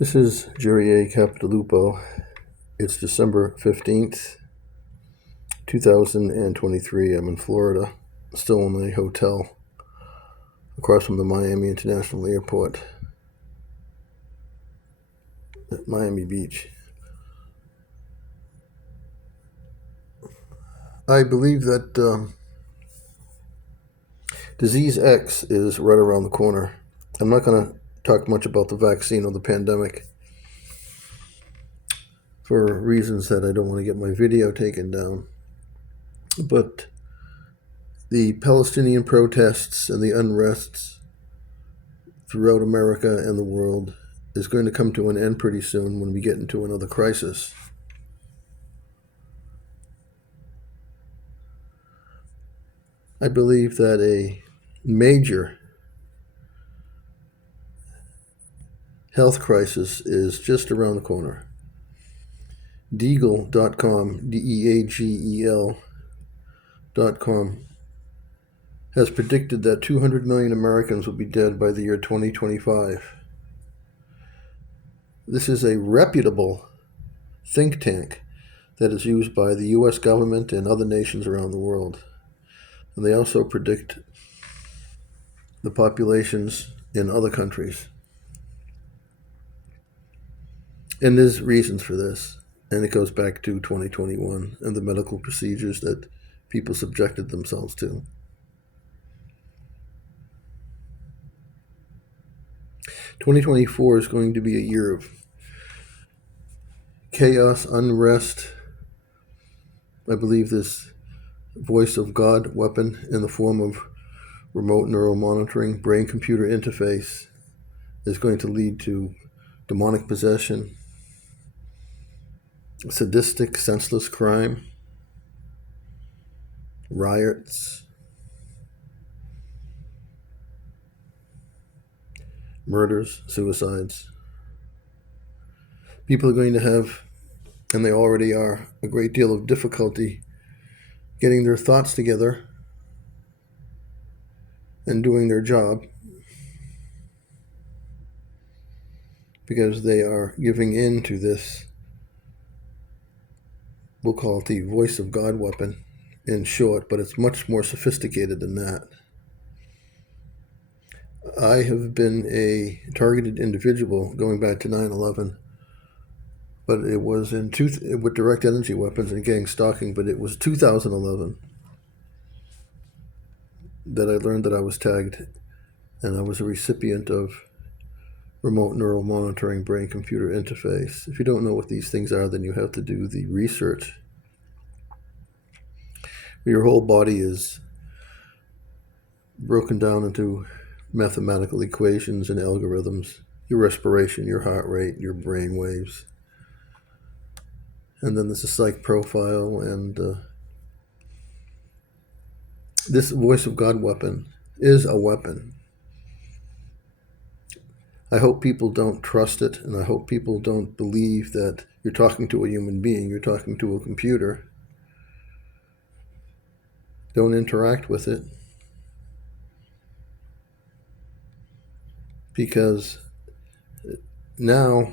This is Jerry A. Capitalupo. It's December 15th, 2023. I'm in Florida, still in a hotel across from the Miami International Airport at Miami Beach. I believe that Disease X is right around the corner. I'm not going to talk much about the vaccine or the pandemic for reasons that I don't want to get my video taken down. But the Palestinian protests and the unrests throughout America and the world is going to come to an end pretty soon when we get into another crisis. I believe that a major health crisis is just around the corner. Deagel.com, DEAGEL.com, has predicted that 200 million Americans will be dead by the year 2025. This is a reputable think tank that is used by the U.S. government and other nations around the world. And they also predict the populations in other countries. And there's reasons for this. And it goes back to 2021 and the medical procedures that people subjected themselves to. "2024 is going to be a year of chaos, unrest. I believe this voice of God weapon in the form of remote neural monitoring, brain-computer interface is going to lead to demonic possession, sadistic, senseless crime, riots, murders, suicides. People are going to have, and they already are, a great deal of difficulty getting their thoughts together and doing their job because they are giving in to this, we'll call it the voice of God weapon in short, but it's much more sophisticated than that. I have been a targeted individual going back to 9/11, but it was with direct energy weapons and gang stalking, but it was 2011 that I learned that I was tagged, and I was a recipient of remote neural monitoring, brain-computer interface. If you don't know what these things are, then you have to do the research. Your whole body is broken down into mathematical equations and algorithms. Your respiration, your heart rate, your brain waves. And then there's a psych profile, and this voice of God weapon is a weapon. I hope people don't trust it, and I hope people don't believe that you're talking to a human being, you're talking to a computer. Don't interact with it, because now,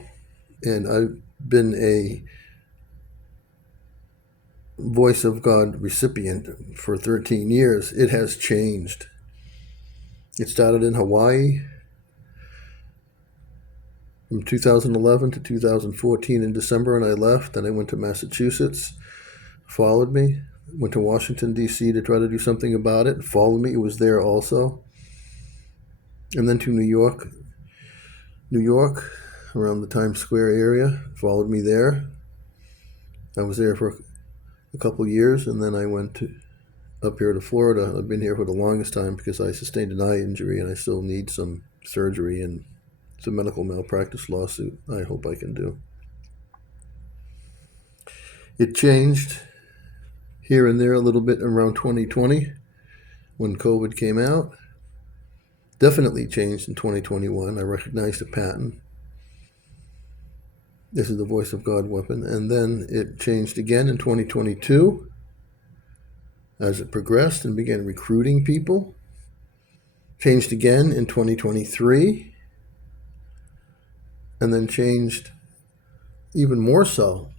and I've been a voice of God recipient for 13 years, it has changed. It started in Hawaii from 2011 to 2014 in December, and I left, and I went to Massachusetts, followed me, went to Washington, D.C. to try to do something about it, followed me, it was there also, and then to New York, around the Times Square area, followed me there. I was there for a couple years, and then I went up here to Florida. I've been here for the longest time because I sustained an eye injury, and I still need some surgery, and it's a medical malpractice lawsuit I hope I can do. It changed here and there a little bit around 2020 when COVID came out. Definitely changed in 2021. I recognized a pattern. This is the voice of God weapon. And then it changed again in 2022 as it progressed and began recruiting people. Changed again in 2023. and then changed even more so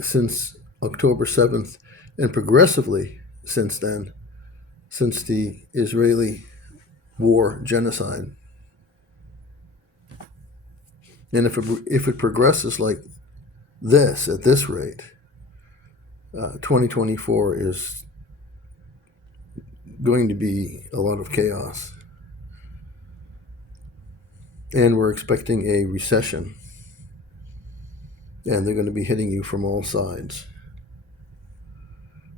since October 7th, and progressively since then, since the Israeli war genocide. And if it progresses like this at this rate, 2024 is going to be a lot of chaos. And we're expecting a recession. And they're going to be hitting you from all sides.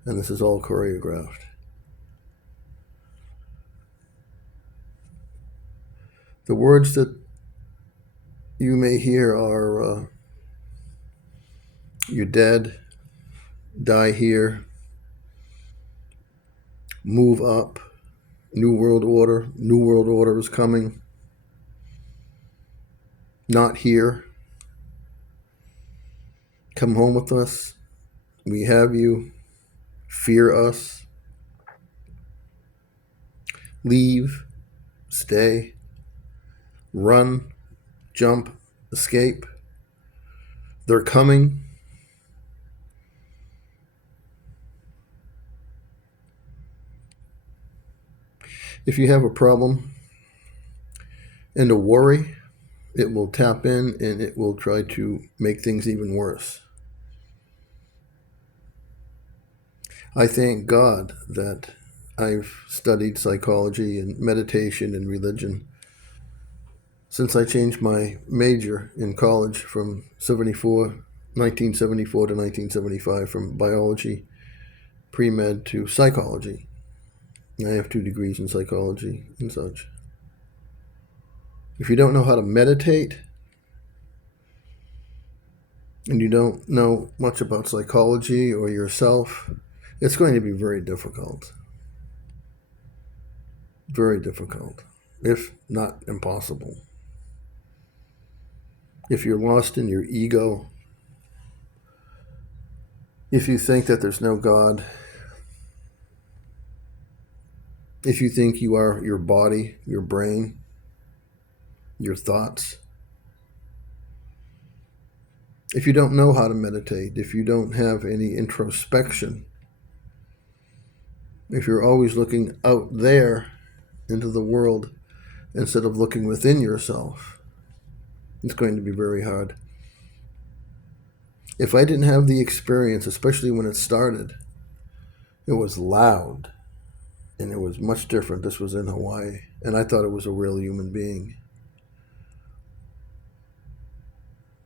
And this is all choreographed. The words that you may hear are you're dead, die here, move up, new world order is coming, not here, come home with us, we have you, fear us, leave, stay, run, jump, escape, they're coming. If you have a problem and a worry, it will tap in and it will try to make things even worse. I thank God that I've studied psychology and meditation and religion since I changed my major in college from 1974 to 1975, from biology, pre-med to psychology. I have 2 degrees in psychology and such. If you don't know how to meditate and you don't know much about psychology or yourself, it's going to be very difficult. Very difficult, if not impossible. If you're lost in your ego, if you think that there's no God, if you think you are your body, your brain, your thoughts, if you don't know how to meditate, if you don't have any introspection, if you're always looking out there into the world instead of looking within yourself, it's going to be very hard. If I didn't have the experience, especially when it started, it was loud and it was much different. This was in Hawaii, and I thought it was a real human being.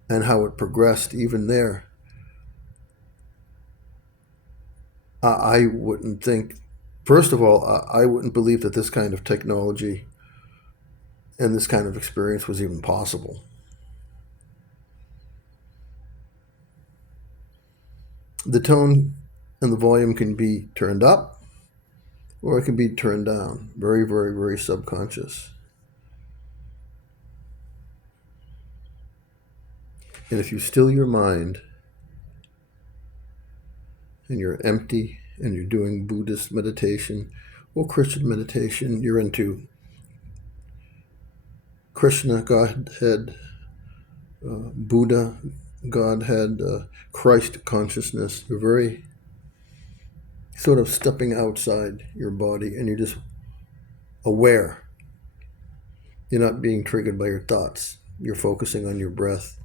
And how it progressed even there. I wouldn't think, first of all, I wouldn't believe that this kind of technology and this kind of experience was even possible. The tone and the volume can be turned up or it can be turned down. Very, very, very subconscious. And if you still your mind and you're empty and you're doing Buddhist meditation or Christian meditation, you're into Krishna, Godhead, Buddha, Godhead, Christ consciousness, you're very sort of stepping outside your body and you're just aware. You're not being triggered by your thoughts. You're focusing on your breath,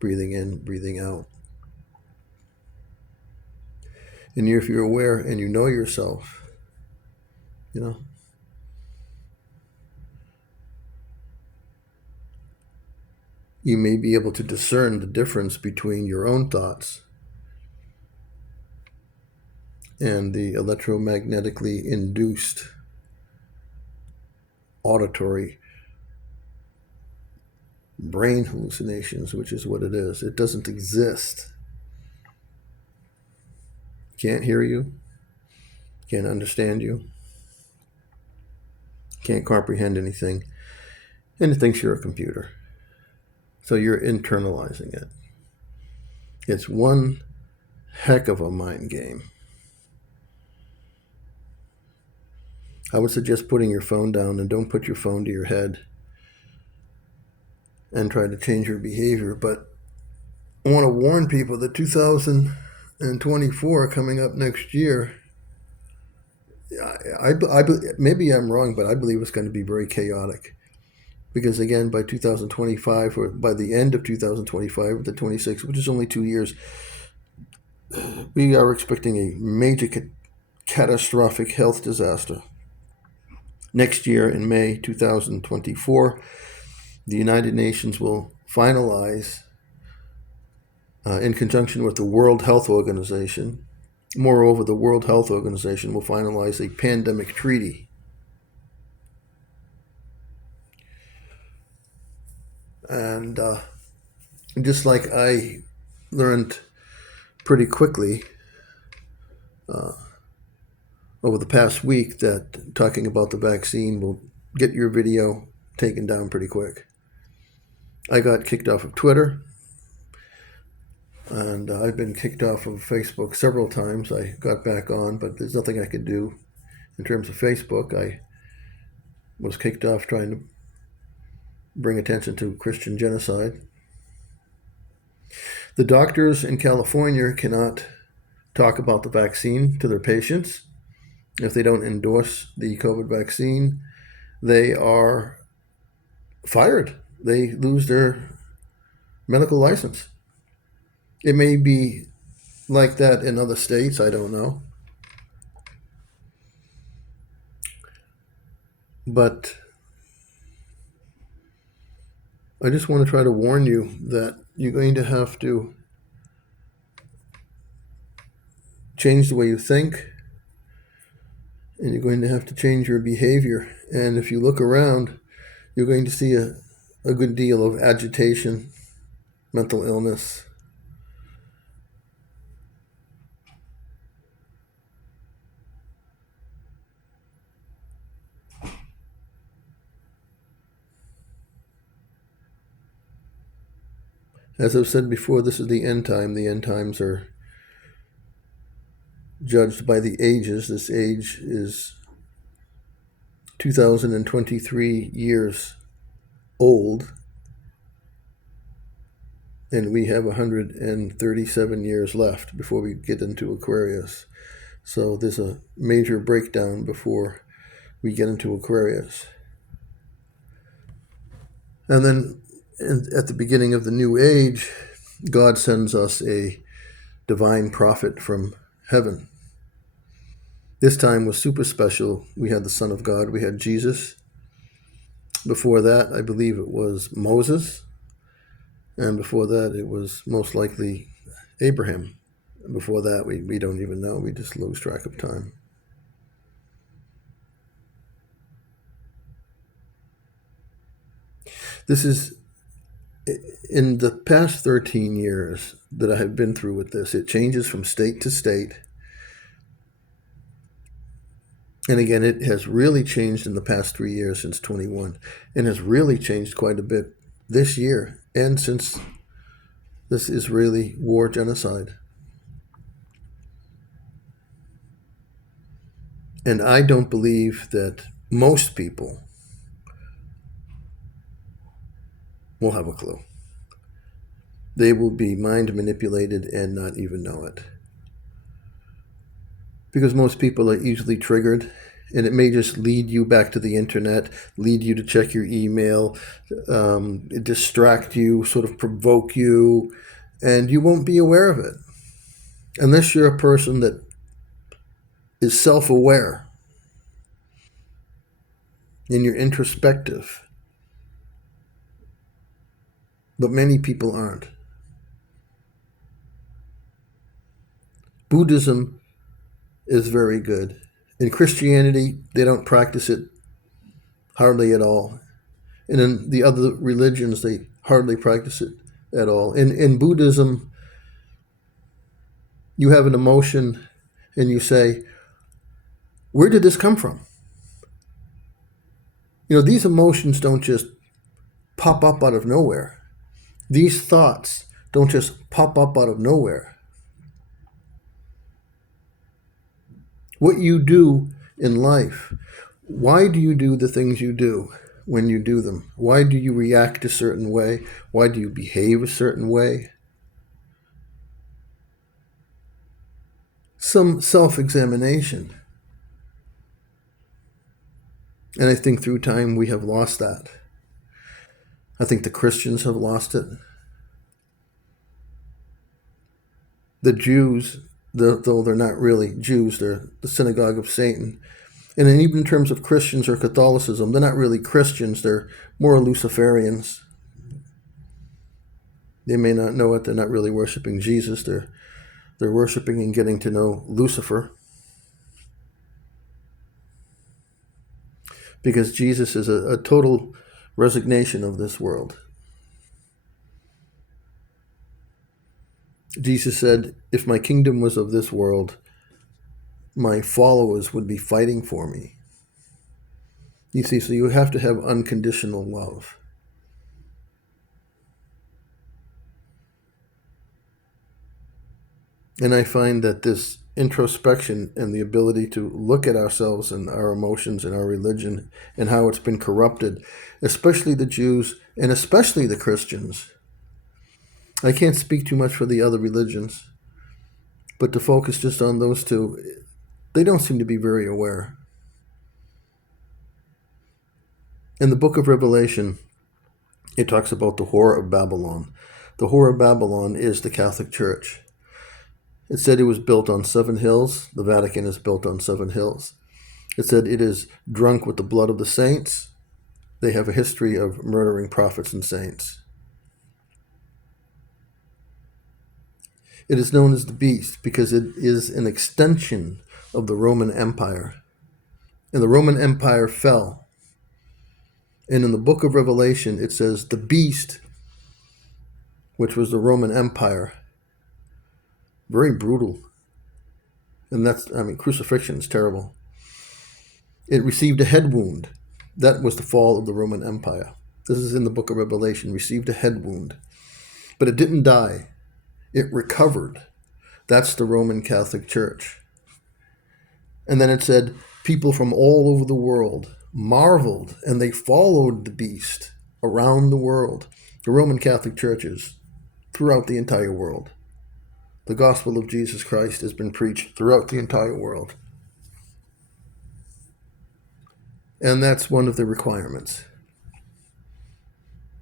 breathing in, breathing out. And if you're aware and you know yourself, you may be able to discern the difference between your own thoughts and the electromagnetically induced auditory brain hallucinations, which is what it is. It doesn't exist. Can't hear you, can't understand you, can't comprehend anything, and it thinks you're a computer. So you're internalizing it. It's one heck of a mind game. I would suggest putting your phone down, and don't put your phone to your head. and try to change your behavior. But I want to warn people that 2024 coming up next year, maybe I'm wrong, but I believe it's going to be very chaotic. Because again, by 2025, or by the end of 2025, the 26th, which is only 2 years, we are expecting a major catastrophic health disaster. Next year, in May 2024, the United Nations will finalize, in conjunction with the World Health Organization. Moreover, the World Health Organization will finalize a pandemic treaty. And just like I learned pretty quickly over the past week that talking about the vaccine will get your video taken down pretty quick. I got kicked off of Twitter, and I've been kicked off of Facebook several times. I got back on, but there's nothing I could do in terms of Facebook. I was kicked off trying to bring attention to Christian genocide. The doctors in California cannot talk about the vaccine to their patients. If they don't endorse the COVID vaccine, they are fired. They lose their medical license. It may be like that in other states, I don't know. But I just want to try to warn you that you're going to have to change the way you think, and you're going to have to change your behavior. And if you look around, you're going to see a good deal of agitation, mental illness. As I've said before, this is the end time. The end times are judged by the ages. This age is 2023 years old, and we have 137 years left before we get into Aquarius. So there's a major breakdown before we get into Aquarius. And then at the beginning of the new age, God sends us a divine prophet from heaven. This time was super special. We had the Son of God. We had Jesus. Before that, I believe it was Moses. And before that, it was most likely Abraham. Before that, we don't even know. We just lose track of time. This is, in the past 13 years that I have been through with this, it changes from state to state. And again, it has really changed in the past 3 years since 21, and has really changed quite a bit this year, and since this Israeli war genocide. And I don't believe that most people will have a clue. They will be mind manipulated and not even know it. Because most people are easily triggered, and it may just lead you back to the internet, lead you to check your email, distract you, sort of provoke you, and you won't be aware of it. Unless you're a person that is self-aware and you're introspective. But many people aren't. Buddhism is very good. In Christianity, they don't practice it hardly at all. And in the other religions, they hardly practice it at all. In Buddhism, you have an emotion and you say, where did this come from? You know, these emotions don't just pop up out of nowhere. These thoughts don't just pop up out of nowhere. What you do in life, why do you do the things you do? when you do them? Why do you react a certain way? Why do you behave a certain way? Some self-examination. And I think through time we have lost that. I think the Christians have lost it. The Jews, though they're not really Jews, they're the synagogue of Satan. And then even in terms of Christians or Catholicism, they're not really Christians, they're more Luciferians. They may not know it, they're not really worshiping Jesus, they're worshiping and getting to know Lucifer. Because Jesus is a total resignation of this world. Jesus said, if my kingdom was of this world, my followers would be fighting for me. You see, so you have to have unconditional love. And I find that this introspection and the ability to look at ourselves and our emotions and our religion and how it's been corrupted, especially the Jews and especially the Christians. I can't speak too much for the other religions, but to focus just on those two, they don't seem to be very aware. In the book of Revelation, it talks about the whore of Babylon. The whore of Babylon is the Catholic Church. It said it was built on 7 hills. The Vatican is built on 7 hills. It said it is drunk with the blood of the saints. They have a history of murdering prophets and saints. It is known as the beast because it is an extension of the Roman Empire. And the Roman Empire fell. And in the book of Revelation, it says the beast, which was the Roman Empire, very brutal. And crucifixion is terrible. It received a head wound. That was the fall of the Roman Empire. This is in the book of Revelation, received a head wound. But it didn't die. It recovered. That's the Roman Catholic Church. And then it said, people from all over the world marveled, and they followed the beast around the world. The Roman Catholic churches throughout the entire world. The gospel of Jesus Christ has been preached throughout the entire world. And that's one of the requirements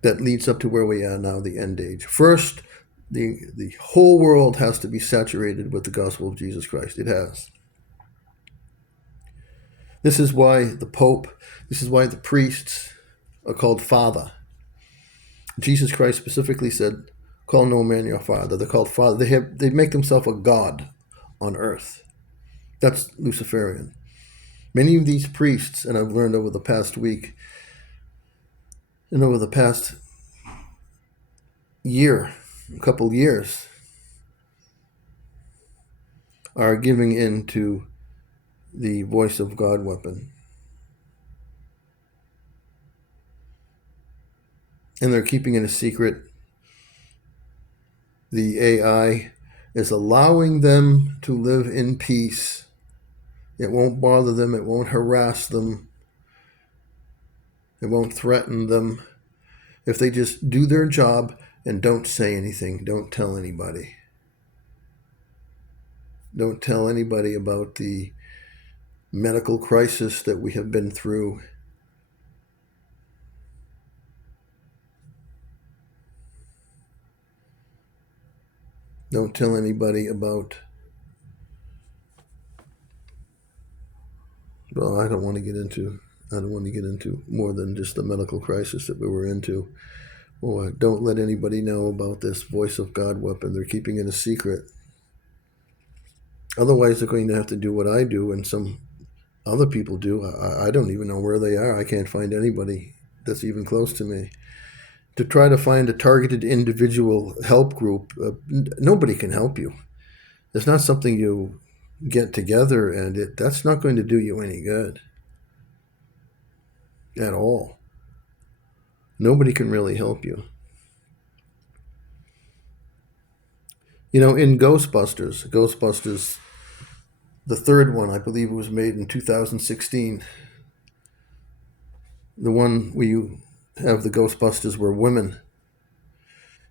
that leads up to where we are now, the end age. First, the whole world has to be saturated with the gospel of Jesus Christ. It has. This is why the Pope, this is why the priests are called Father. Jesus Christ specifically said, call no man your father. They're called Father. They make themselves a god on earth. That's Luciferian. Many of these priests, and I've learned over the past week, and over the past year, a couple years, are giving in to the voice of God weapon. And they're keeping it a secret. The AI is allowing them to live in peace. It won't bother them. It won't harass them. It won't threaten them. If they just do their job and don't say anything, don't tell anybody. Don't tell anybody about the medical crisis that we have been through. Don't tell anybody about, well, I don't want to get into more than just the medical crisis that we were into. Or don't let anybody know about this voice of God weapon. They're keeping it a secret. Otherwise, they're going to have to do what I do and some other people do. I don't even know where they are. I can't find anybody that's even close to me. To try to find a targeted individual help group, nobody can help you. It's not something you get together, and that's not going to do you any good at all. Nobody can really help you. You know, in Ghostbusters, the third one, I believe it was made in 2016. the one where you have the Ghostbusters were women.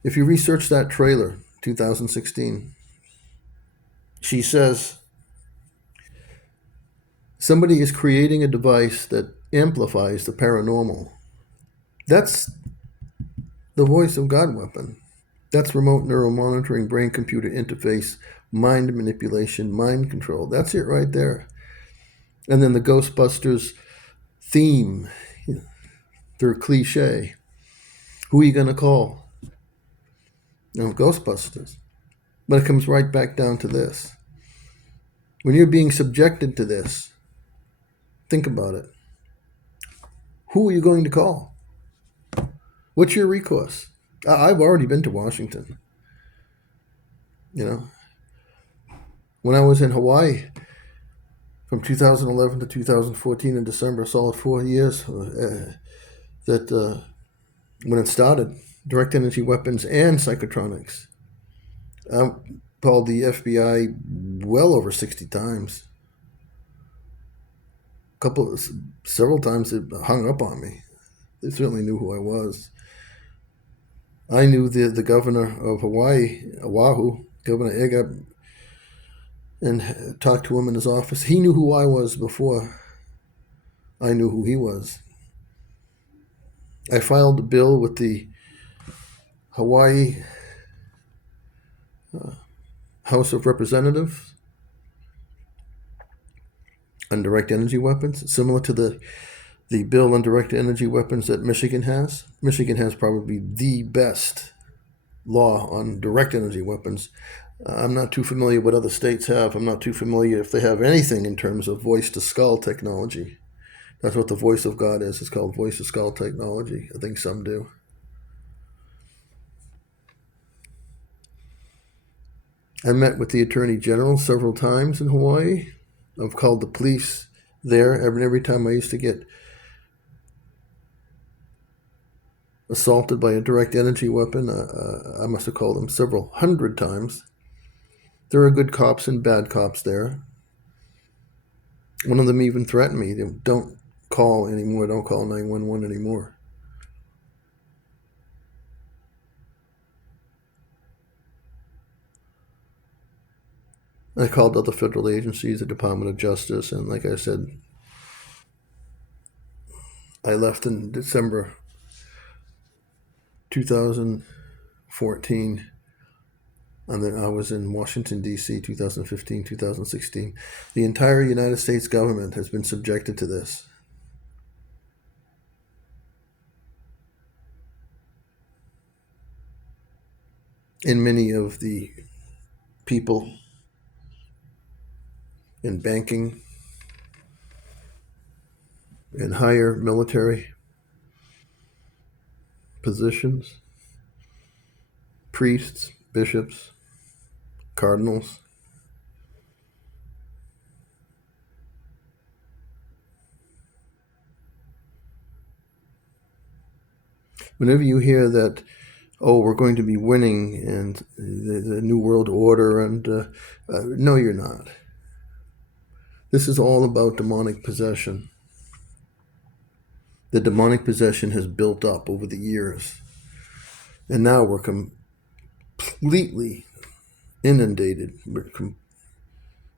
If you research that trailer, 2016, she says somebody is creating a device that amplifies the paranormal. That's the voice of God weapon. That's remote neuromonitoring, brain-computer interface, mind manipulation, mind control. That's it right there. And then the Ghostbusters theme, their cliche. Who are you going to call? Ghostbusters. But it comes right back down to this. When you're being subjected to this, think about it. Who are you going to call? What's your recourse? I've already been to Washington. When I was in Hawaii from 2011 to 2014 in December, a solid 4 years, when it started, direct energy weapons and psychotronics. I called the FBI well over 60 times. Several times it hung up on me. They certainly knew who I was. I knew the governor of Hawaii, Oahu, Governor Ega, and talked to him in his office. He knew who I was before I knew who he was. I filed a bill with the Hawaii House of Representatives on direct energy weapons, similar to the bill on direct energy weapons that Michigan has. Michigan has probably the best law on direct energy weapons. I'm not too familiar what other states have. I'm not too familiar if they have anything in terms of voice-to-skull technology. That's what the voice of God is. It's called voice-to-skull technology. I think some do. I met with the Attorney General several times in Hawaii. I've called the police there. Every time I used to get assaulted by a direct energy weapon, I must have called them several hundred times. There are good cops and bad cops there. One of them even threatened me, don't call anymore, don't call 911 anymore. I called other federal agencies, the Department of Justice, and like I said, I left in December 2014, and then I was in Washington, D.C., 2015, 2016. The entire United States government has been subjected to this. And many of the people in banking and higher military positions, priests, bishops, cardinals, whenever you hear that, oh, we're going to be winning and the New World Order, and no, you're not. This is all about demonic possession. The demonic possession has built up over the years. And now we're completely inundated.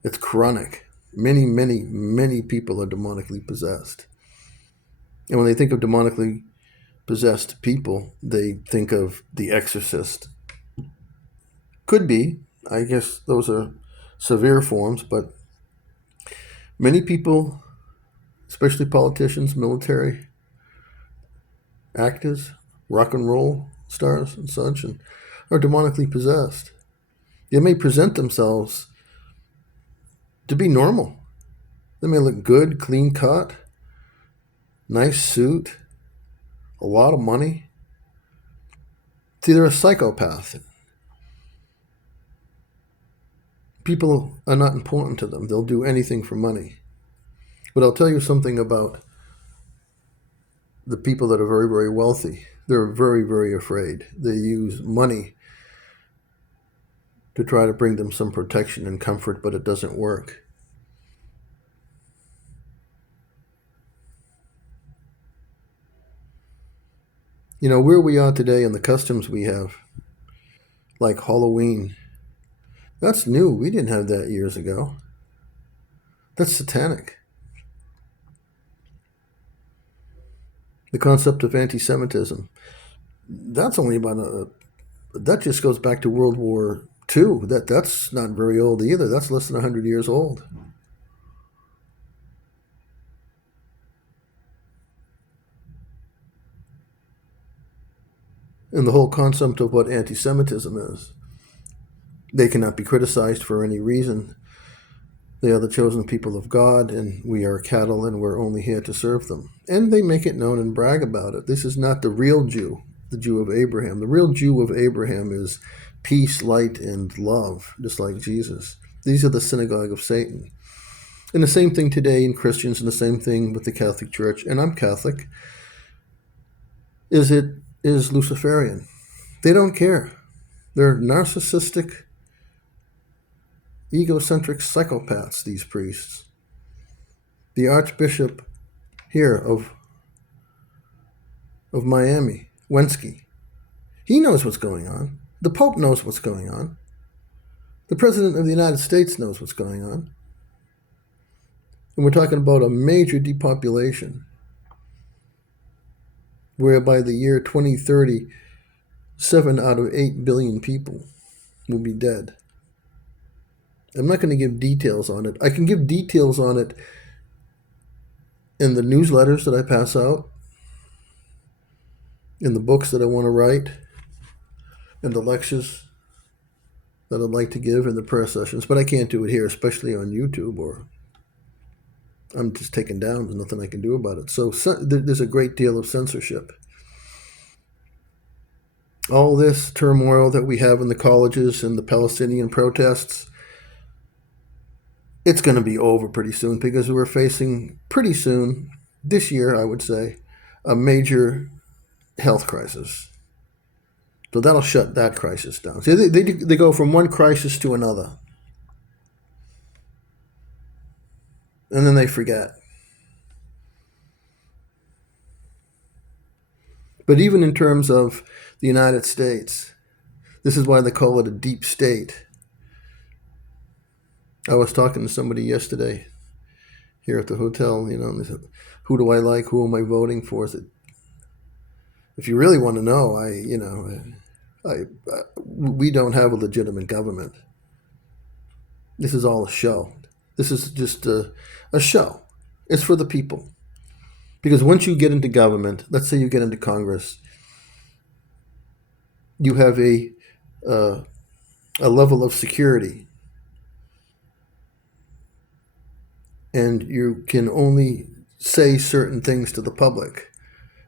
It's chronic. Many, many, many people are demonically possessed. And when they think of demonically possessed people, they think of The Exorcist. Could be. I guess those are severe forms, but many people, especially politicians, military actors, rock and roll stars and such, and are demonically possessed. They may present themselves to be normal. They may look good, clean cut, nice suit, a lot of money. See, they're a psychopath. People are not important to them. They'll do anything for money. But I'll tell you something about the people that are very, very wealthy. They're very, very afraid. They use money to try to bring them some protection and comfort, but it doesn't work. Where we are today and the customs we have, like Halloween, that's new. We didn't have that years ago. That's satanic. The concept of anti-Semitism, that's only that just goes back to World War II. That's not very old either. That's less than 100 years old. And the whole concept of what anti-Semitism is. They cannot be criticized for any reason. They are the chosen people of God, and we are cattle, and we're only here to serve them. And they make it known and brag about it. This is not the real Jew, the Jew of Abraham. The real Jew of Abraham is peace, light, and love, just like Jesus. These are the synagogue of Satan. And the same thing today in Christians, and the same thing with the Catholic Church, and I'm Catholic, is Luciferian. They don't care. They're narcissistic, egocentric psychopaths, these priests. The Archbishop here of Miami, Wensky, he knows what's going on. The Pope knows what's going on. The President of the United States knows what's going on. And we're talking about a major depopulation, where by the year 2030, 7 out of 8 billion people will be dead. I'm not going to give details on it. I can give details on it in the newsletters that I pass out, in the books that I want to write, in the lectures that I'd like to give, in the prayer sessions, but I can't do it here, especially on YouTube, or I'm just taken down. There's nothing I can do about it. So there's a great deal of censorship. All this turmoil that we have in the colleges and the Palestinian protests, it's going to be over pretty soon, because we're facing pretty soon, this year, I would say, a major health crisis. So that'll shut that crisis down. See, they go from one crisis to another, and then they forget. But even in terms of the United States, this is why they call it a deep state. I was talking to somebody yesterday here at the hotel, and they said, who do I like? Who am I voting for? I said, if you really want to know, we don't have a legitimate government. This is all a show. This is just a show. It's for the people. Because once you get into government, let's say you get into Congress, you have a level of security, and you can only say certain things to the public.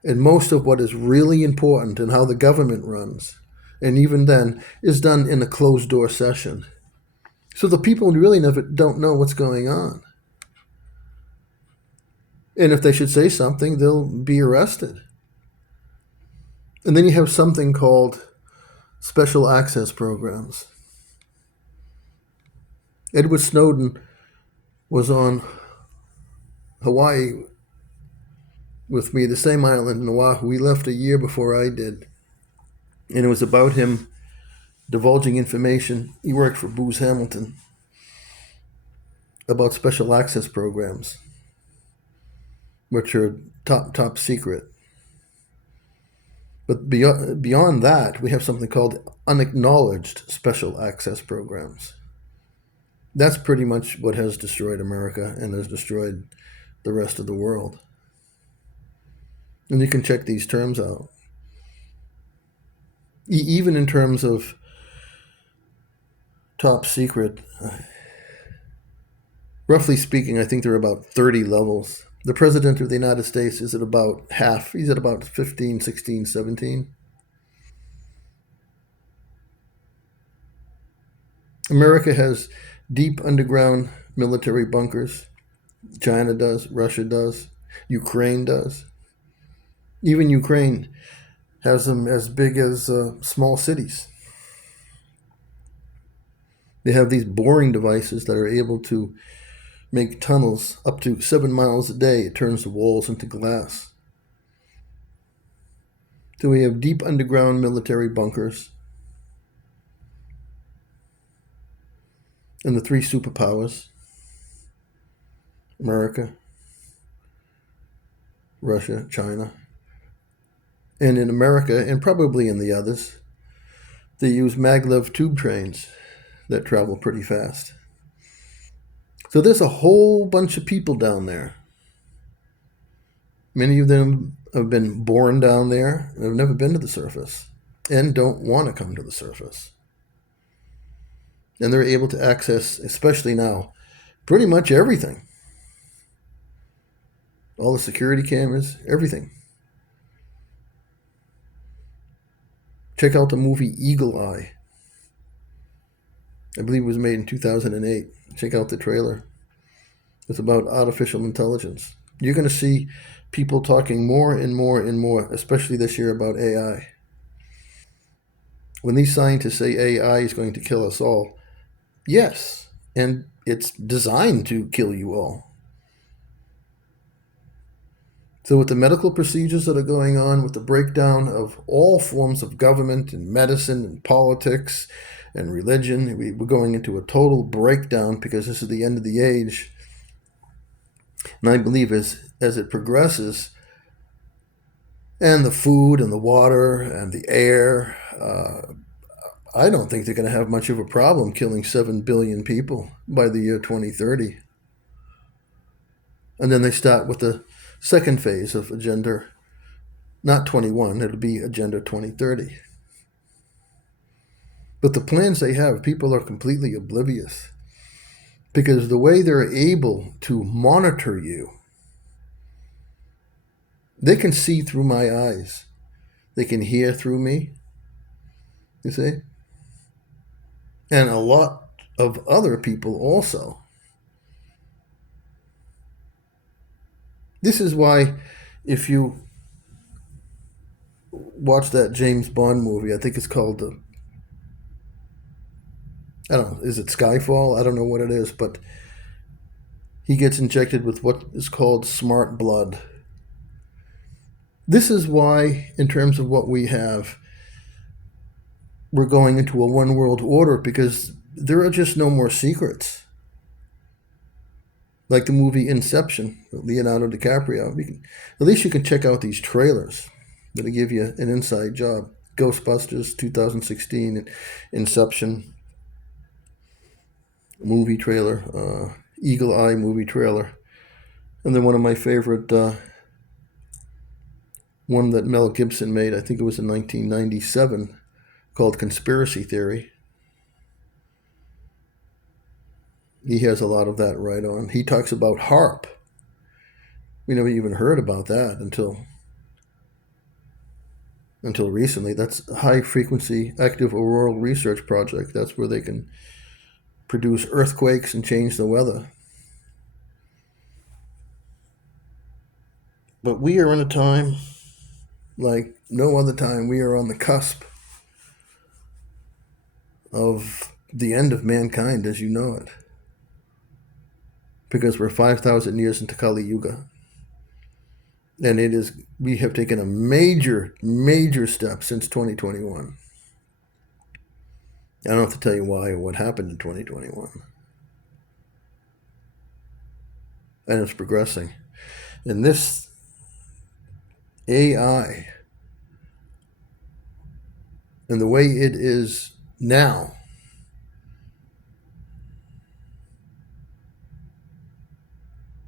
And most of what is really important and how the government runs, and even then, is done in a closed-door session. So the people really don't know what's going on. And if they should say something, they'll be arrested. And then you have something called special access programs. Edward Snowden was on Hawaii with me, the same island in Oahu. He left a year before I did. And it was about him divulging information. He worked for Booz Hamilton about special access programs, which are top secret. But beyond that, we have something called unacknowledged special access programs. That's pretty much what has destroyed America and has destroyed the rest of the world. And you can check these terms out. Even in terms of top secret, roughly speaking, I think there are about 30 levels. The President of the United States is at about half. He's at about 15, 16, 17. America has deep underground military bunkers. China does, Russia does, Ukraine does. Even Ukraine has them as big as small cities. They have these boring devices that are able to make tunnels up to 7 miles a day. It turns the walls into glass. So we have deep underground military bunkers, and the three superpowers: America, Russia, China. And in America, and probably in the others, they use maglev tube trains that travel pretty fast. So there's a whole bunch of people down there. Many of them have been born down there and have never been to the surface and don't want to come to the surface. And they're able to access, especially now, pretty much everything. All the security cameras, everything. Check out the movie Eagle Eye. I believe it was made in 2008. Check out the trailer. It's about artificial intelligence. You're going to see people talking more and more and more, especially this year, about AI. When these scientists say AI is going to kill us all, yes, and it's designed to kill you all. So, with the medical procedures that are going on, with the breakdown of all forms of government and medicine and politics and religion, we're going into a total breakdown because this is the end of the age. And I believe as it progresses, and the food and the water and the air, I don't think they're going to have much of a problem killing 7 billion people by the year 2030. And then they start with the second phase of Agenda, not 21, it'll be Agenda 2030. But the plans they have, people are completely oblivious because the way they're able to monitor you, they can see through my eyes. They can hear through me, you see? And a lot of other people also. This is why, if you watch that James Bond movie, I think it's called, I don't know, is it Skyfall? I don't know what it is, but he gets injected with what is called smart blood. This is why, in terms of what we have, we're going into a one world order because there are just no more secrets. Like the movie Inception with Leonardo DiCaprio. At least you can check out these trailers that'll give you an inside job. Ghostbusters 2016, Inception movie trailer, Eagle Eye movie trailer. And then one of my favorite, one that Mel Gibson made, I think it was in 1997, called Conspiracy Theory. He has a lot of that right on. He talks about HAARP. We never even heard about that until recently. That's High Frequency Active Auroral Research Project. That's where they can produce earthquakes and change the weather. But we are in a time like no other time. We are on the cusp of the end of mankind as you know it. Because we're 5,000 years into Kali Yuga. And we have taken a major step since 2021. I don't have to tell you why or what happened in 2021. And it's progressing. And this AI and the way it is now,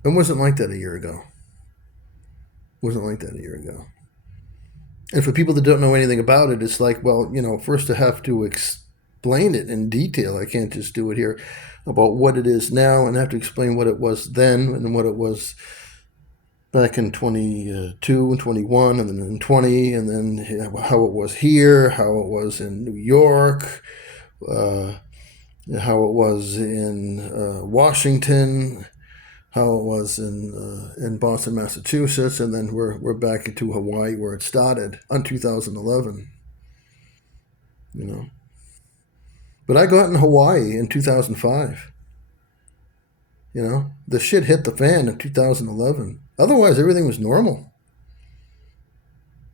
it wasn't like that a year ago. Wasn't like that a year ago. And for people that don't know anything about it, it's like, well, first I have to explain it in detail. I can't just do it here about what it is now and have to explain what it was then and what it was back in 22 and 21 and then in 20 and then how it was here, how it was in New York, how it was in Washington, how it was in Boston, Massachusetts, and then we're back into Hawaii where it started on 2011. But I got in Hawaii in 2005. The shit hit the fan in 2011. Otherwise, everything was normal.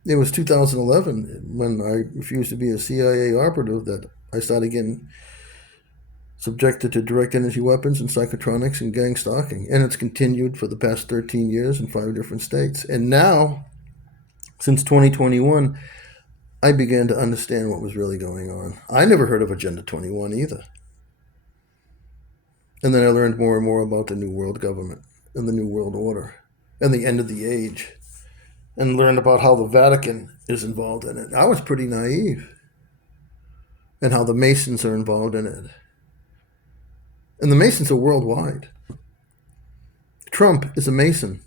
It was 2011 when I refused to be a CIA operative that I started getting subjected to direct energy weapons and psychotronics and gang stalking. And it's continued for the past 13 years in 5 different states. And now, since 2021, I began to understand what was really going on. I never heard of Agenda 21 either. And then I learned more and more about the New World Government and the New World Order and the end of the age, and learned about how the Vatican is involved in it. I was pretty naive. And how the Masons are involved in it. And the Masons are worldwide. Trump is a Mason.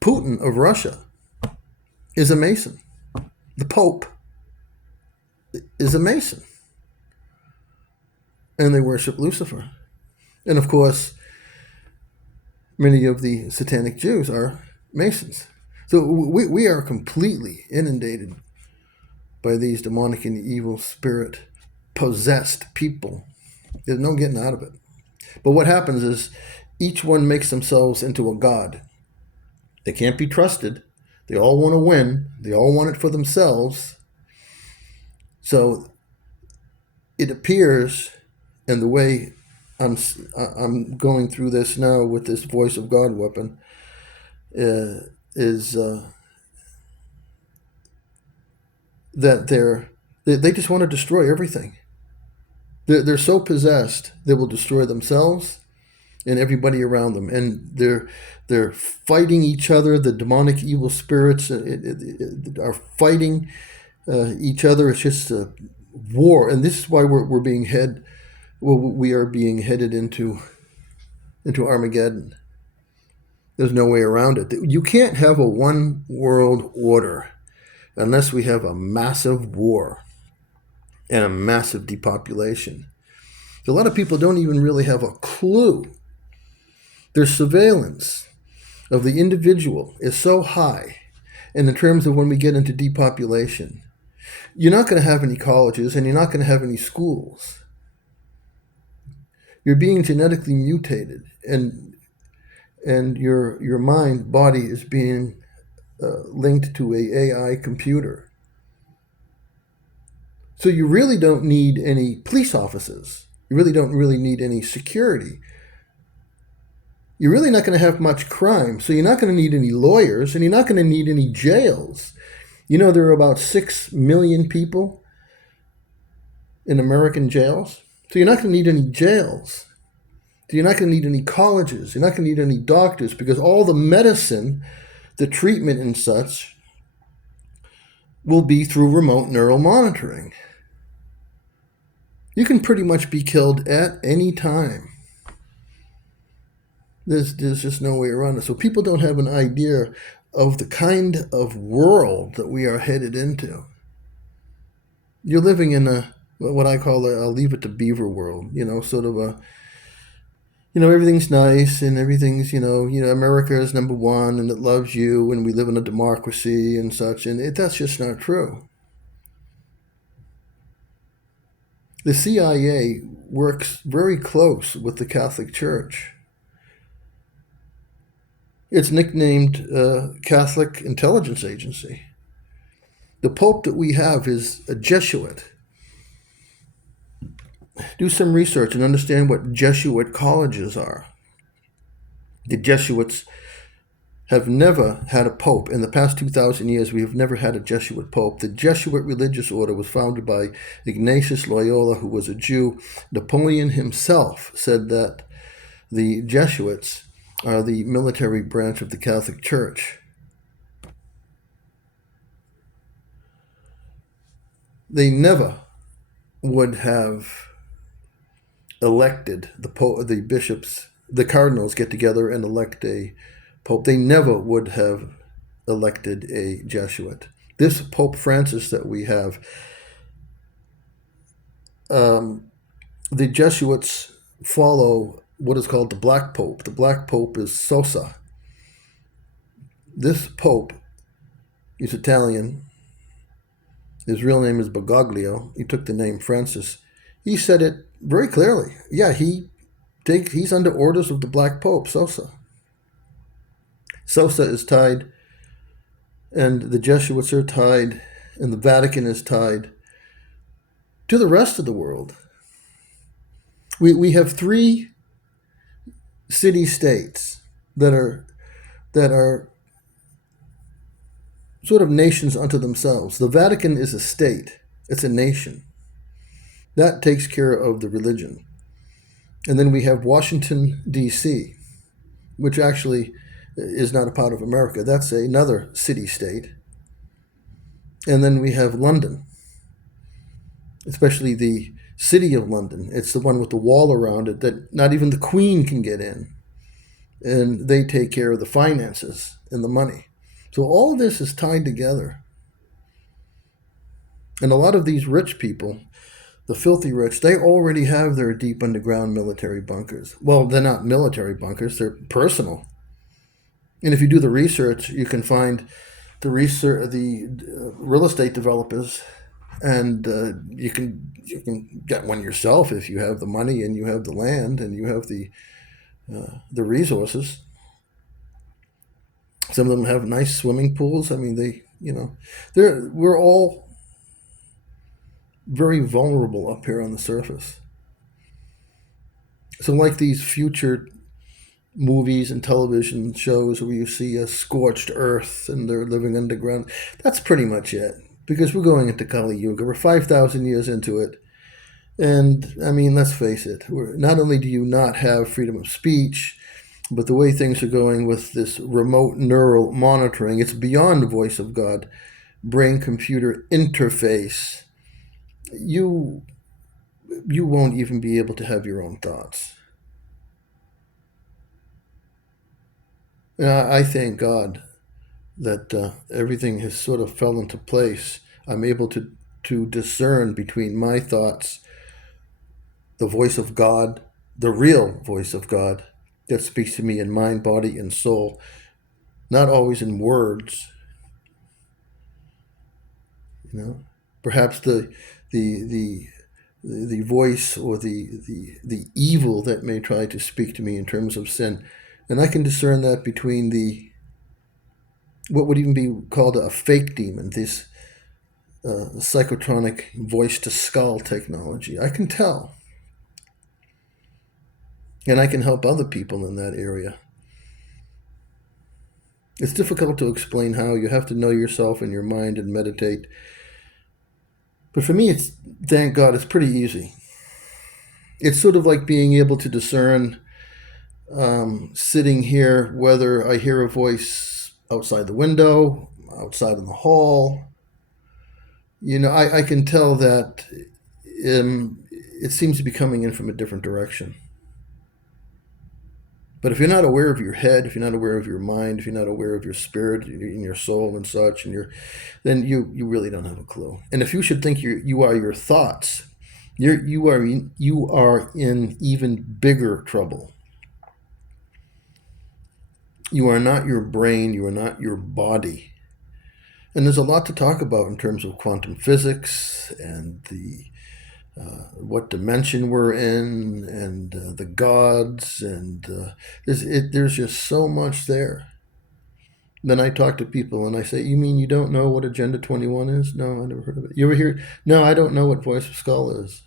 Putin of Russia is a Mason. The Pope is a Mason. And they worship Lucifer. And of course, many of the satanic Jews are Masons. So we are completely inundated by these demonic and evil spirit possessed people. There's no getting out of it. But what happens is each one makes themselves into a god. They can't be trusted. They all want to win. They all want it for themselves. So it appears, and the way I'm going through this now with this voice of God weapon is that they just want to destroy everything. They're so possessed they will destroy themselves and everybody around them, and they're fighting each other. The demonic evil spirits are fighting each other. It's just a war, and this is why we are being headed into Armageddon. There's no way around it. You can't have a one world order unless we have a massive war and a massive depopulation. A lot of people don't even really have a clue. Their surveillance of the individual is so high, and in terms of when we get into depopulation, you're not going to have any colleges and you're not going to have any schools. You're being genetically mutated, and your mind body is being linked to a AI computer. So you really don't need any police officers. You really don't need any security. You're really not going to have much crime, so you're not going to need any lawyers, and you're not going to need any jails. You know, there are about 6 million people in American jails, so you're not going to need any jails. So you're not going to need any colleges. You're not going to need any doctors, because all the medicine, the treatment and such, will be through remote neural monitoring. You can pretty much be killed at any time. There's just no way around it. So people don't have an idea of the kind of world that we are headed into. You're living in what I call I'll leave it to Beaver world, sort of everything's nice and everything's, America is number one and it loves you and we live in a democracy and such. And that's just not true. The CIA works very close with the Catholic Church. It's nicknamed Catholic Intelligence Agency. The Pope that we have is a Jesuit. Do some research and understand what Jesuit colleges are. The Jesuits have never had a pope. In the past 2,000 years, we have never had a Jesuit pope. The Jesuit religious order was founded by Ignatius Loyola, who was a Jew. Napoleon himself said that the Jesuits are the military branch of the Catholic Church. They never would have elected the bishops, the cardinals get together and elect a pope. They never would have elected a Jesuit. This Pope Francis that we have, the Jesuits follow what is called the Black Pope. The Black Pope is Sosa. This Pope is Italian. His real name is Bergoglio. He took the name Francis. He said it very clearly. Yeah, he's under orders of the Black Pope, Sosa. Sosa is tied And the Jesuits are tied, and the Vatican is tied to the rest of the world. We have three city states that are sort of nations unto themselves. The Vatican is a state, it's a nation. That takes care of the religion. And then we have Washington, D.C., which actually is not a part of America. That's another city state. And then we have London, especially the city of London. It's the one with the wall around it that not even the Queen can get in. And they take care of the finances and the money. So all of this is tied together. And a lot of these rich people, the filthy rich, they already have their deep underground military bunkers. Well, they're not military bunkers, they're personal. And if you do the research, you can find the real estate developers, and you can get one yourself if you have the money and you have the land and you have the resources. Some of them have nice swimming pools. I mean, we're all very vulnerable up here on the surface. So, like these future movies and television shows where you see a scorched earth and they're living underground, that's pretty much it. Because we're going into Kali Yuga. We're 5,000 years into it. And, I mean, let's face it. Not only do you not have freedom of speech, but the way things are going with this remote neural monitoring, it's beyond the voice of God, brain-computer interface. You won't even be able to have your own thoughts. I thank God that everything has sort of fell into place. I'm able to discern between my thoughts, the voice of God, the real voice of God that speaks to me in mind, body, and soul, not always in words. Perhaps the the voice or the evil that may try to speak to me in terms of sin, and I can discern that between the what would even be called a fake demon, this psychotronic voice to skull technology. I can tell, and I can help other people in that area. It's difficult to explain how. You have to know yourself and your mind and meditate. But for me, thank God, it's pretty easy. It's sort of like being able to discern, sitting here, whether I hear a voice outside the window, outside in the hall. I can tell that it seems to be coming in from a different direction. But if you're not aware of your head, if you're not aware of your mind, if you're not aware of your spirit and your soul and such, then you really don't have a clue. And if you should think you are your thoughts, you are in even bigger trouble. You are not your brain. You are not your body. And there's a lot to talk about in terms of quantum physics and what dimension we're in, and the gods, and there's just so much there. Then I talk to people and I say, "You mean you don't know what Agenda 21 is?" "No, I never heard of it." "You ever hear?" "No, I don't know what Voice of Skull is."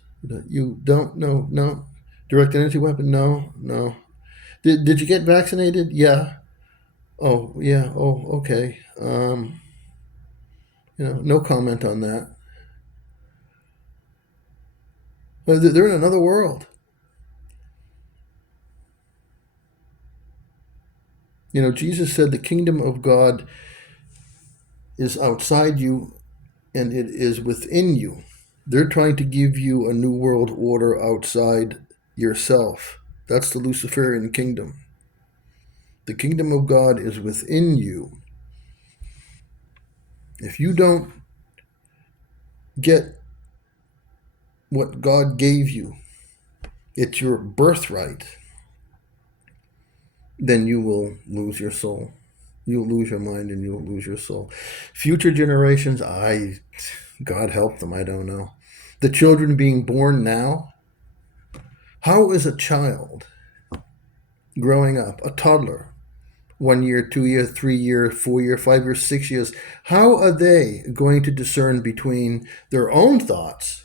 "You don't know?" "No." "Direct energy weapon?" "No, no." Did you get vaccinated?" "Yeah." "Oh, yeah. Oh, okay." No comment on that. They're in another world. Jesus said the kingdom of God is outside you and it is within you. They're trying to give you a new world order outside yourself. That's the Luciferian kingdom. The kingdom of God is within you. If you don't get what God gave you, it's your birthright, then you will lose your soul. You'll lose your mind and you'll lose your soul. Future generations, God help them, I don't know. The children being born now, how is a child growing up, a toddler, 1 year, 2 year, 3 year, 4 year, 5 year, 6 years, how are they going to discern between their own thoughts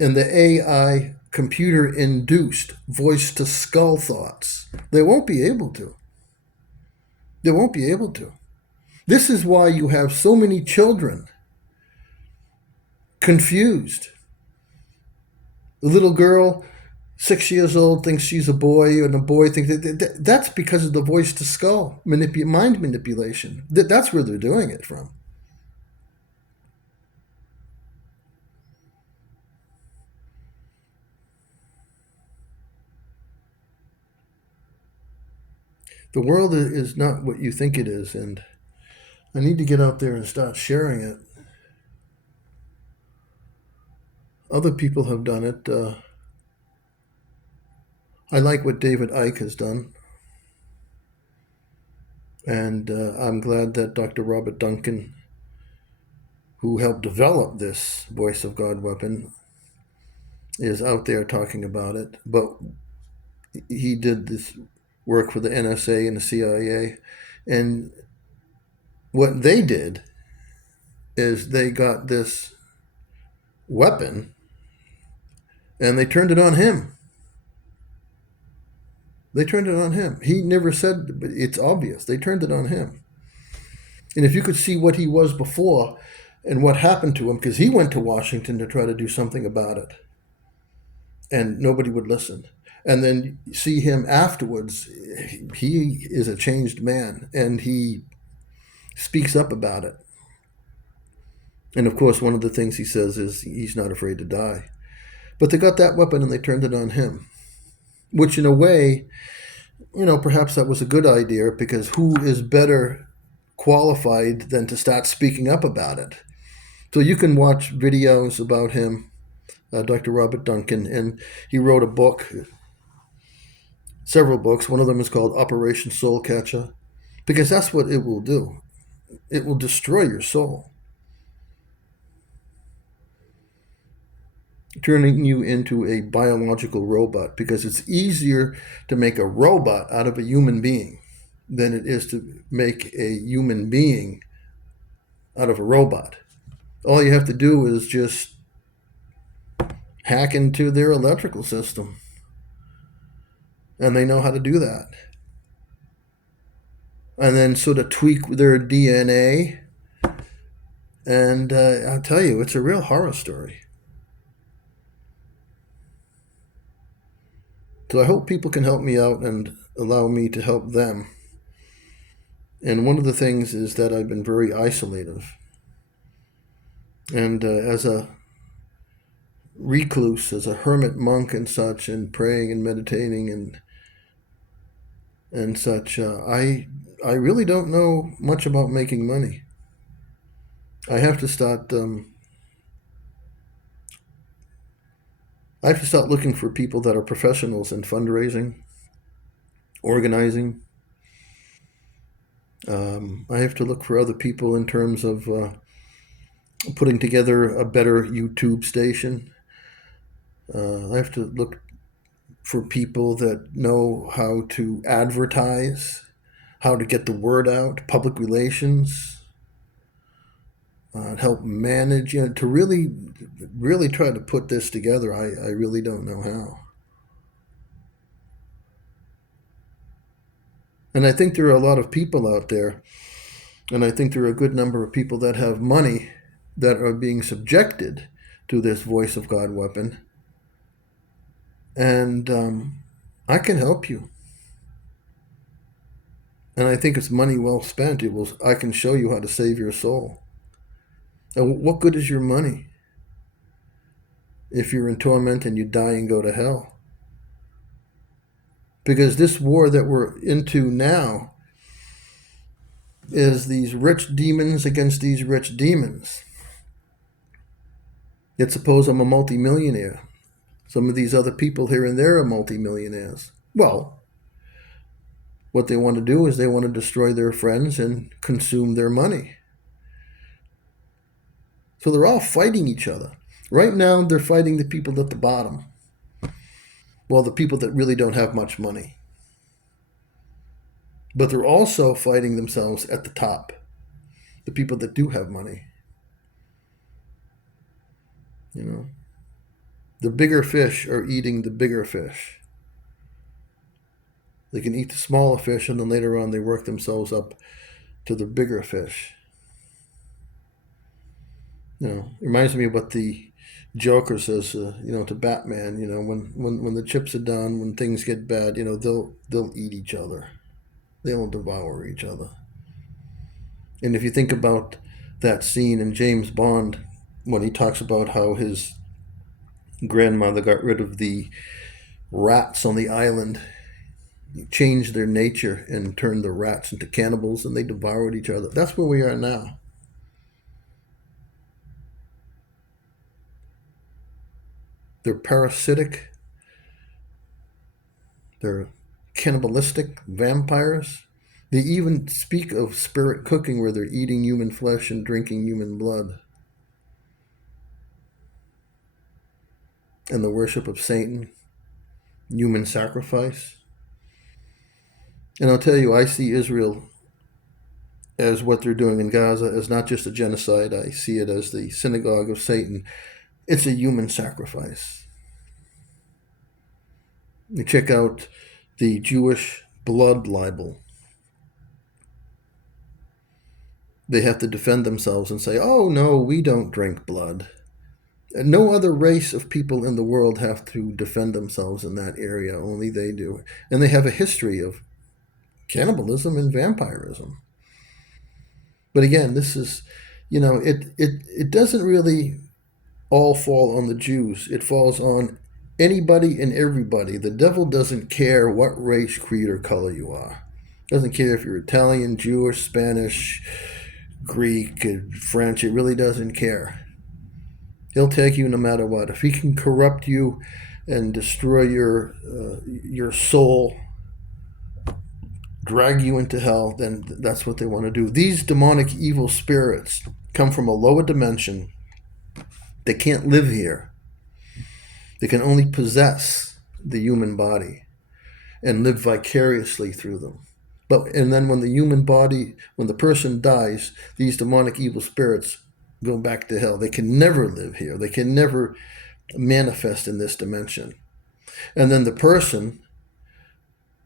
and the AI computer induced voice to skull thoughts? They won't be able to. They won't be able to. This is why you have so many children confused. The little girl, 6 years old, thinks she's a boy, and a boy thinks that's because of the voice to skull mind manipulation. That's where they're doing it from. The world is not what you think it is, and I need to get out there and start sharing it. Other people have done it. I like what David Icke has done. And I'm glad that Dr. Robert Duncan, who helped develop this Voice of God weapon, is out there talking about it. But he did this work for the NSA and the CIA. And what they did is they got this weapon and they turned it on him. They turned it on him. He never said, but it's obvious. They turned it on him. And if you could see what he was before and what happened to him, because he went to Washington to try to do something about it, and nobody would listen. And then see him afterwards, he is a changed man, and he speaks up about it. And of course, one of the things he says is he's not afraid to die. But they got that weapon and they turned it on him, which in a way, perhaps that was a good idea, because who is better qualified than to start speaking up about it? So you can watch videos about him, Dr. Robert Duncan, and he wrote a book, several books. One of them is called Operation Soul Catcher, because that's what it will do. It will destroy your soul, turning you into a biological robot, because it's easier to make a robot out of a human being than it is to make a human being out of a robot. All you have to do is just hack into their electrical system, and they know how to do that. And then sort of tweak their DNA, and I'll tell you, it's a real horror story. So I hope people can help me out and allow me to help them. And one of the things is that I've been very isolative. And as a recluse, as a hermit monk and such, and praying and meditating and such, I really don't know much about making money. I have to start looking for people that are professionals in fundraising, organizing. I have to look for other people in terms of putting together a better YouTube station. I have to look for people that know how to advertise, how to get the word out, public relations, help manage, to really try to put this together. I really don't know how. And I think there are a lot of people out there, and I think there are a good number of people that have money that are being subjected to this Voice of God weapon. And I can help you. And I think it's money well spent. I can show you how to save your soul. And what good is your money if you're in torment and you die and go to hell? Because this war that we're into now is these rich demons against these rich demons. Yet suppose I'm a multimillionaire. Some of these other people here and there are multimillionaires. Well, what they want to do is they want to destroy their friends and consume their money. So they're all fighting each other. Right now, they're fighting the people at the bottom. Well, the people that really don't have much money. But they're also fighting themselves at the top, the people that do have money. You know, the bigger fish are eating the bigger fish. They can eat the smaller fish, and then later on they work themselves up to the bigger fish. It reminds me of what the Joker says, to Batman. When the chips are down, when things get bad, they'll eat each other. They'll devour each other. And if you think about that scene in James Bond, when he talks about how his grandmother got rid of the rats on the island, changed their nature and turned the rats into cannibals, and they devoured each other. That's where we are now. They're parasitic. They're cannibalistic vampires. They even speak of spirit cooking, where they're eating human flesh and drinking human blood. And the worship of Satan, human sacrifice. And I'll tell you, I see Israel as what they're doing in Gaza as not just a genocide. I see it as the synagogue of Satan. It's a human sacrifice. You check out the Jewish blood libel. They have to defend themselves and say, oh, no, we don't drink blood. And no other race of people in the world have to defend themselves in that area. Only they do. And they have a history of cannibalism and vampirism. But again, this is, it doesn't really all fall on the Jews. It falls on anybody and everybody. The devil doesn't care what race, creed, or color you are. Doesn't care if you're Italian, Jewish, Spanish, Greek, French. It really doesn't care. He'll take you no matter what. If he can corrupt you and destroy your soul, drag you into hell, then that's what they want to do. These demonic evil spirits come from a lower dimension. They can't live here. They can only possess the human body and live vicariously through them. And then when the person dies, these demonic evil spirits go back to hell. They can never live here. They can never manifest in this dimension. And then the person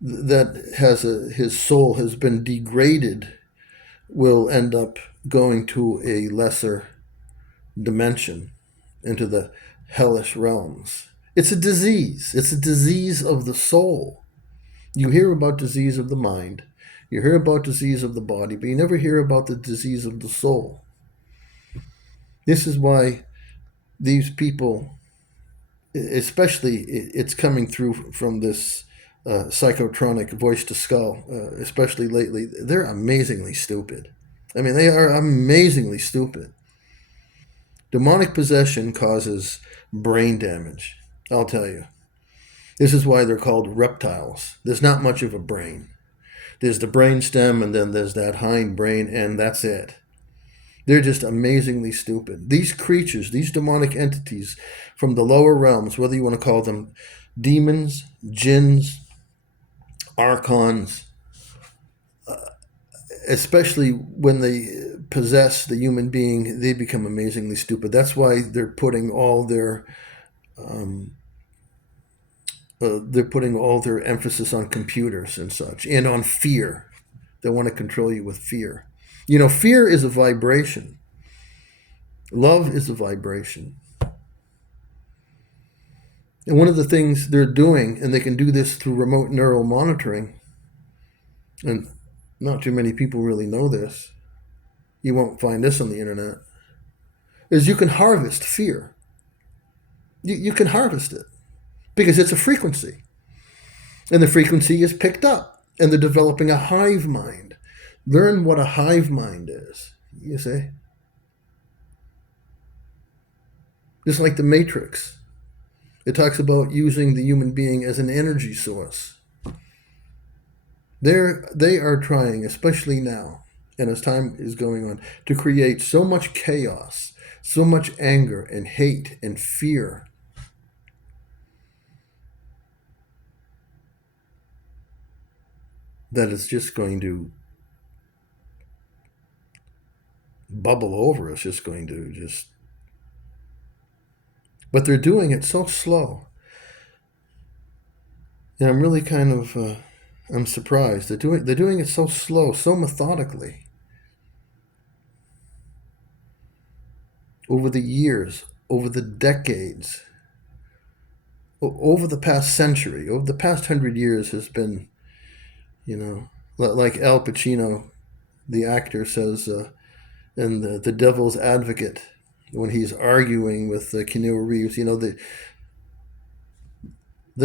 that has his soul has been degraded will end up going to a lesser dimension, into the hellish realms. It's a disease. It's a disease of the soul. You hear about disease of the mind. You hear about disease of the body, but you never hear about the disease of the soul. This is why these people, especially it's coming through from this psychotronic voice to skull, especially lately, they're amazingly stupid. I mean, they are amazingly stupid. Demonic possession causes brain damage, I'll tell you. This is why they're called reptiles. There's not much of a brain. There's the brain stem, and then there's that hind brain, and that's it. They're just amazingly stupid. These creatures, these demonic entities from the lower realms, whether you want to call them demons, jinns, archons, especially when they possess the human being, they become amazingly stupid. That's why they're putting all their emphasis on computers and such, and on fear. They want to control you with fear. Fear is a vibration. Love is a vibration. And one of the things they're doing, and they can do this through remote neural monitoring, and not too many people really know this, you won't find this on the internet, is you can harvest fear. You can harvest it because it's a frequency. And the frequency is picked up, and they're developing a hive mind. Learn what a hive mind is, you see. Just like the Matrix. It talks about using the human being as an energy source. They are trying, especially now, and as time is going on, to create so much chaos, so much anger and hate and fear. that it's just going to bubble over. It's just going to just. But they're doing it so slow. And I'm really kind of. I'm surprised. They're doing it so slow, so methodically. Over the years, over the decades, over the past century, over the past 100 years has been, you know, like Al Pacino, the actor, says in the Devil's Advocate, when he's arguing with Keanu Reeves, the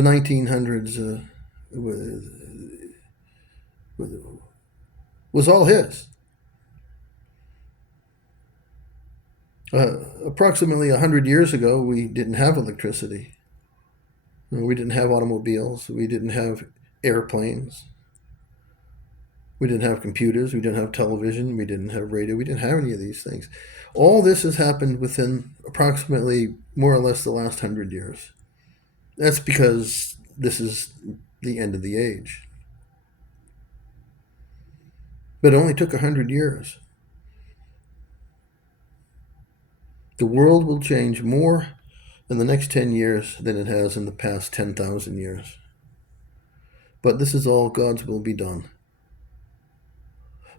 1900s was all his. Approximately 100 years ago, we didn't have electricity. We didn't have automobiles. We didn't have airplanes. We didn't have computers. We didn't have television. We didn't have radio. We didn't have any of these things. All this has happened within approximately more or less the last 100 years. That's because this is the end of the age. But it only took 100 years. The world will change more in the next 10 years than it has in the past 10,000 years. But this is all God's will be done.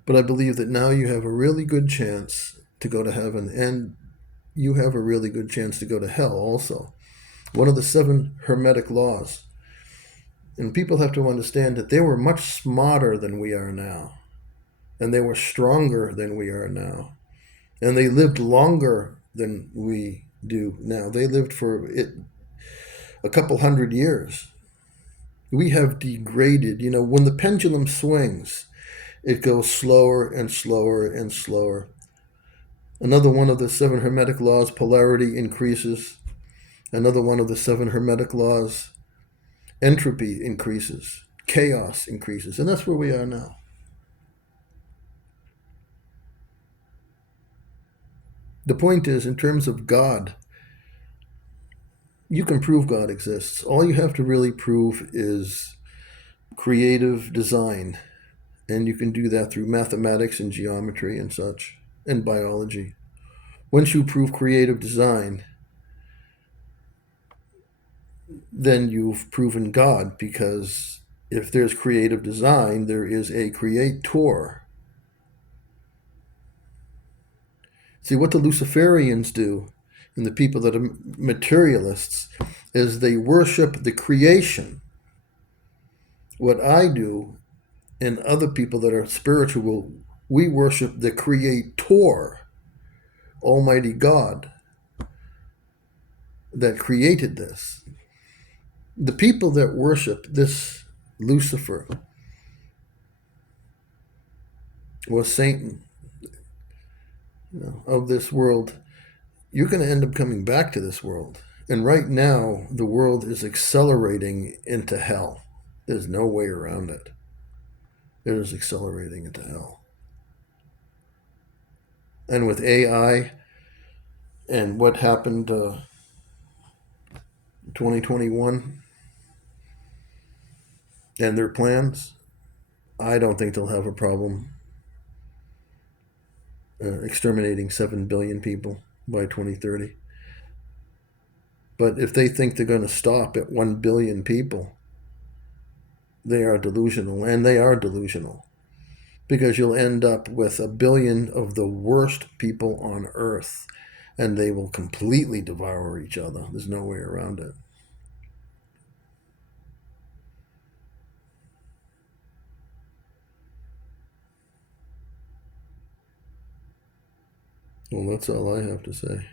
But I believe that now you have a really good chance to go to heaven, and you have a really good chance to go to hell also. One of the 7 Hermetic laws. And people have to understand that they were much smarter than we are now. And they were stronger than we are now. And they lived longer than we do now. They lived for a couple 100 years. We have degraded. When the pendulum swings, it goes slower and slower and slower. Another one of the 7 Hermetic laws, polarity increases. Another one of the 7 Hermetic laws, entropy increases. Chaos increases. And that's where we are now. The point is, in terms of God, you can prove God exists. All you have to really prove is creative design. And you can do that through mathematics and geometry and such, and biology. Once you prove creative design, then you've proven God, because if there's creative design, there is a creator. See, what the Luciferians do, and the people that are materialists, is they worship the creation. What I do, and other people that are spiritual, we worship the creator, Almighty God, that created this. The people that worship this Lucifer or Satan, of this world, you're going to end up coming back to this world. And right now, the world is accelerating into hell. There's no way around it. It is accelerating into hell. And with AI and what happened 2021 and their plans, I don't think they'll have a problem exterminating 7 billion people by 2030. But if they think they're going to stop at 1 billion people, they are delusional, and they are delusional. Because you'll end up with 1 billion of the worst people on earth, and they will completely devour each other. There's no way around it. Well, that's all I have to say.